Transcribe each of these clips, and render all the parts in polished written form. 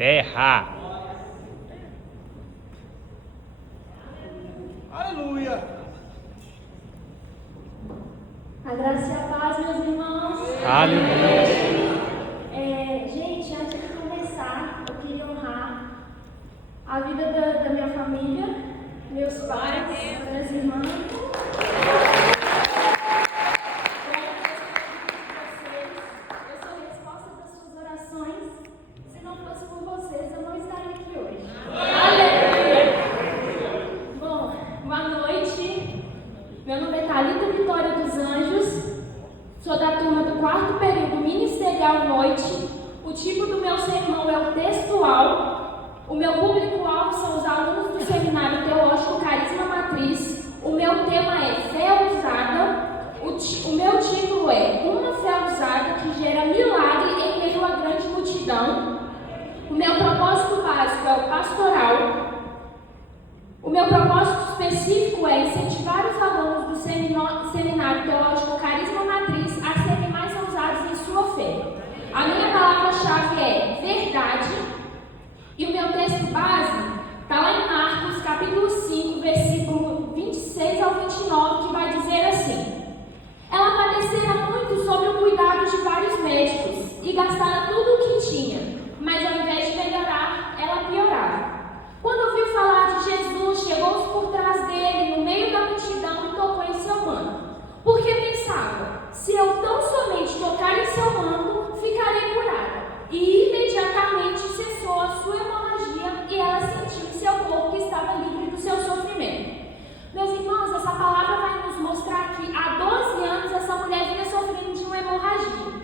terra. Aleluia. A graça e a paz, meus irmãos. Aleluia. Gente, antes de começar, eu queria honrar a vida da minha família, meus pais, minhas irmãs. Eu sou resposta das suas orações. Se não fosse por vocês, eu não estaria aqui hoje. Aleluia! Bom, boa noite. Meu nome é Thalita Vitória dos Anjos. Sou da turma do 4º período ministerial noite. O tipo do meu sermão é o textual. O meu público-alvo são os alunos do Seminário Teológico Carisma Matriz. O meu tema é Fé Ousada. O meu título é Uma Fé Ousada que gera milagre em meio à grande multidão. O meu propósito básico é o pastoral. O meu propósito específico é incentivar os alunos do Seminário Teológico Carisma Matriz a serem mais ousados em sua fé. A minha palavra-chave é verdade. E o meu texto base está lá em Marcos, capítulo 5, versículo 26 ao 29, que vai dizer assim: Ela padecera muito sob o cuidado de vários médicos e gastara tudo o que tinha, mas ao invés de melhorar, ela piorava. Quando ouviu falar de Jesus, chegou-se por trás dele, no meio da multidão, e tocou em seu manto. Porque pensava, se eu tão somente tocar em seu manto, ficarei curada. E imediatamente cessou a sua hemorragia e ela sentiu em seu corpo que estava livre do seu sofrimento. Meus irmãos, essa palavra vai nos mostrar que há 12 anos essa mulher vinha sofrendo de uma hemorragia.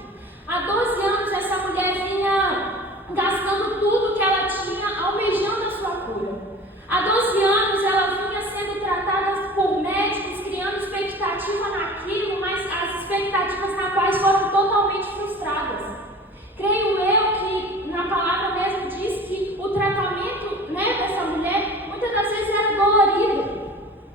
Há 12 anos essa mulher vinha gastando tudo que ela tinha, almejando a sua cura. Há 12 anos ela vinha sendo tratada por médicos, criando expectativa naquilo, mas as expectativas na quais foram totalmente frustradas. Creio eu que na palavra mesmo diz que o tratamento dessa mulher muitas das vezes era dolorido.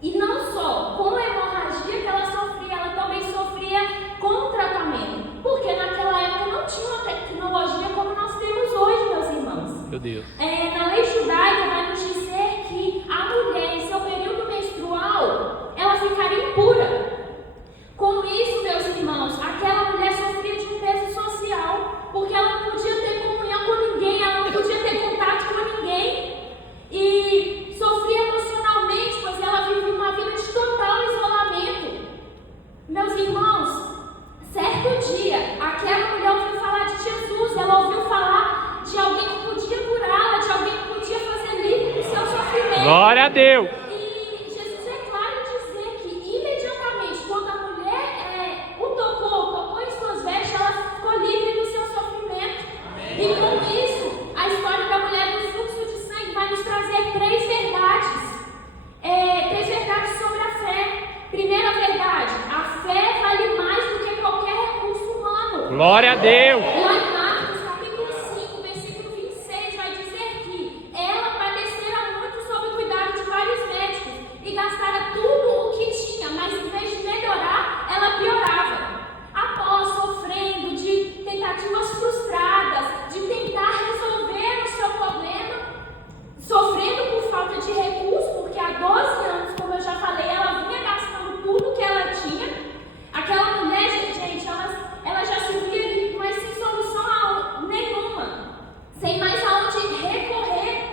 E não só com a hemorragia que ela sofria, ela também sofria com o tratamento. Porque naquela época não tinha uma tecnologia como nós temos hoje, meus irmãos. Meu Deus. Na lei judaica vai nos dizer que a mulher, em seu período menstrual, ela ficaria impura. Com isso, meus irmãos, aquela mulher sofria de um peso social, porque ela não podia ter comunhão com ninguém, ela não podia ter contato com ninguém. E sofria emocionalmente, pois ela vivia uma vida de total isolamento. Meus irmãos, certo dia, aquela mulher ouviu falar de Jesus, ela ouviu falar de alguém que podia curá-la, de alguém que podia fazer livre do seu sofrimento. Glória a Deus. E Jesus é claro em dizer que imediatamente, quando a mulher o tocou em suas vestes, ela ficou livre do seu sofrimento. Amém. E com isso, a história da mulher do fluxo de sangue vai nos trazer três verdades. Três verdades sobre a fé. Primeira verdade, a fé vale mais do que qualquer recurso humano. Glória a Deus. Lá em Marcos, capítulo 5, versículo 26, vai dizer que ela padecera muito sob o cuidado de vários médicos e gastara tudo o que tinha, mas em vez de melhorar, ela piorava. Após sofrendo de tentativas frustradas, de tentar resolver o seu problema, sofrendo por falta de recursos, porque há 12 anos, como eu já falei, ela vinha gastando tudo que ela tinha. Aquela mulher, gente, ela já se via, mas sem solução nenhuma, sem mais aonde recorrer.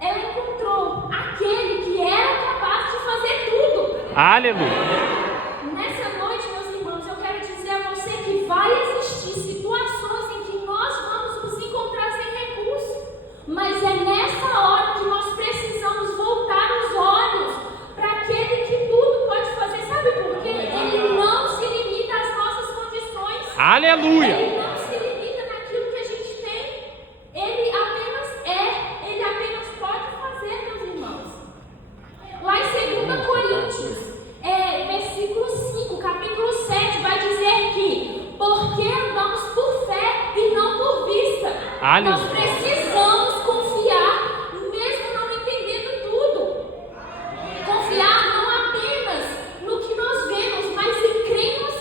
Ela encontrou aquele que era capaz de fazer tudo. Aleluia. Nessa noite, meus irmãos, eu quero dizer a você que vai existir situações em que nós vamos nos encontrar sem recurso, mas é nessa hora que nós precisamos voltar os olhos para aquele que tudo pode fazer. Sabe por quê? Ele não se limita às nossas condições. Aleluia. Ele não se limita naquilo que a gente tem. Ele apenas pode fazer, meus irmãos. Lá em 2 Coríntios, versículo 5, capítulo 7, vai dizer que porque andamos por fé e não por vista. Aleluia. Nós precisamos confiar, mesmo não entendendo tudo. Confiar não apenas no que nós vemos, mas em cremos.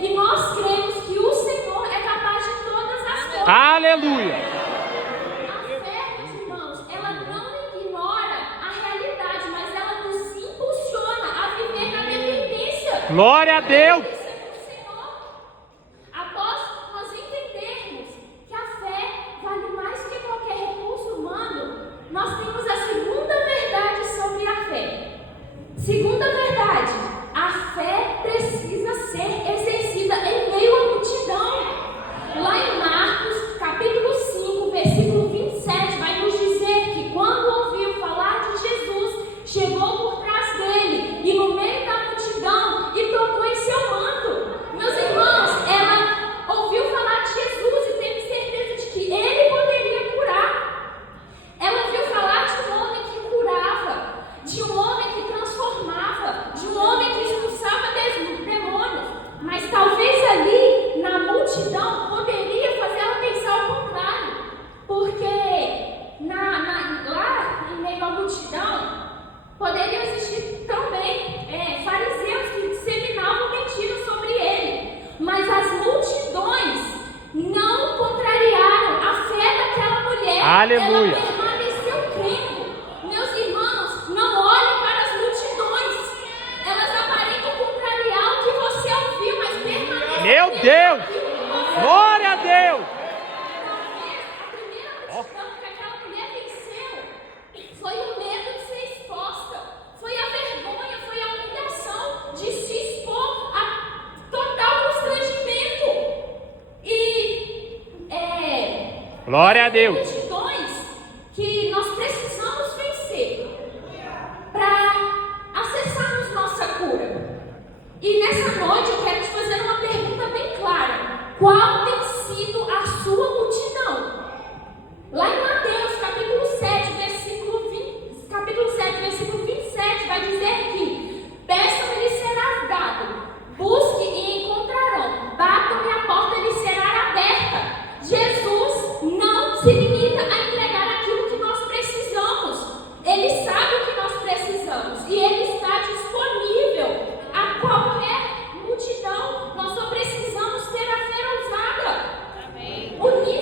E nós cremos que o Senhor é capaz de todas as coisas. Aleluia. Glória a Deus. Após nós entendermos que a fé vale mais que qualquer recurso humano, nós temos a segunda verdade sobre a fé. Segunda verdade, a fé precisa ser exercida em meio à multidão. Lá em Marcos, capítulo 5, versículo 27, vai nos dizer que quando ouviu falar de Jesus, chegou por trás dele e no meio da multidão e tocou em seu manto. Meus irmãos, ela ouviu falar de Jesus e teve certeza de que ele poderia curar. Ela ouviu falar de um homem que curava, de um homem que transformava, de um homem que expulsava demônios. Mas talvez ali, na multidão, poderia fazer ela pensar ao contrário. Porque lá, em meio à multidão, poderiam existir também fariseus que disseminavam mentiras sobre ele. Mas as multidões não contrariaram a fé daquela mulher. Aleluia. Ela permaneceu crendo. Meus irmãos, não olhem para as multidões. Elas aparentam contrariar o que você ouviu, mas permaneçam. Meu Deus! Glória a Deus! A primeira multidão que aquela mulher venceu foi o medo de ser exposta, foi a vergonha, foi a humilhação de se expor a total constrangimento. E Glória a Deus! multidões que nós precisamos vencer para acessarmos nossa cura. E nessa noite eu quero te fazer uma pergunta bem clara: qual tem sido a sua multidão? Lá em Mateus capítulo 7, versículo 27, vai dizer que peçam e lhes será dado, busque e encontrarão, batam e a porta lhes será aberta. Jesus não se limita a entregar aquilo que nós precisamos. Ele sabe o que nós precisamos e Ele está disponível a qualquer multidão. Nós só precisamos ter a fé ousada. Amém. O nível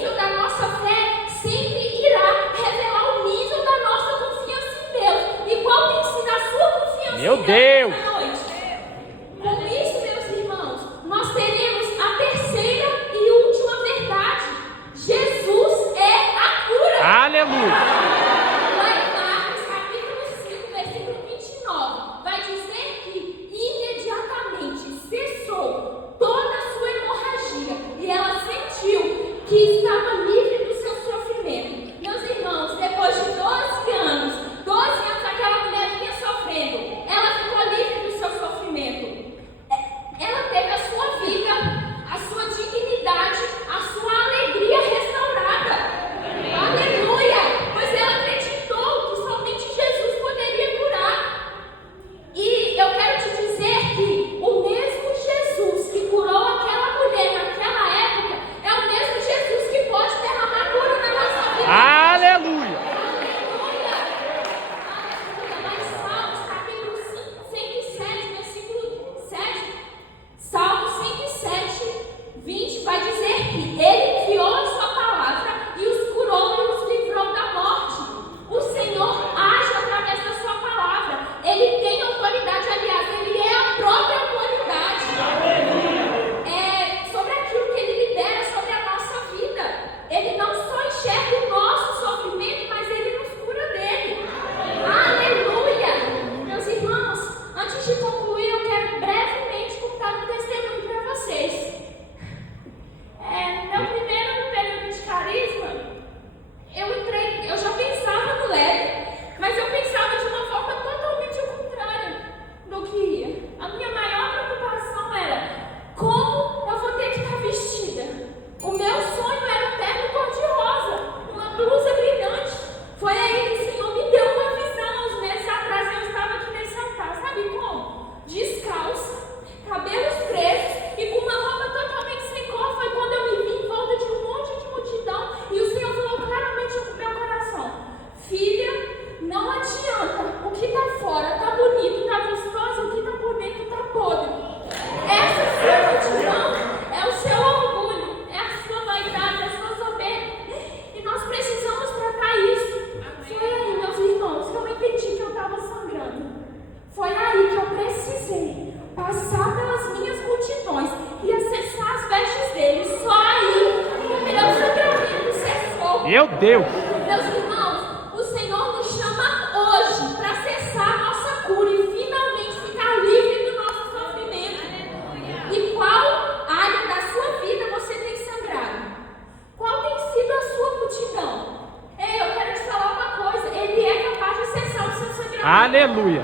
Meu Deus. Meus irmãos, o Senhor nos chama hoje para cessar a nossa cura e finalmente ficar livre do nosso sofrimento. E qual área da sua vida você tem sangrado? Qual tem sido a sua multidão? Ei, eu quero te falar uma coisa, Ele é capaz de cessar o seu sangramento. Aleluia.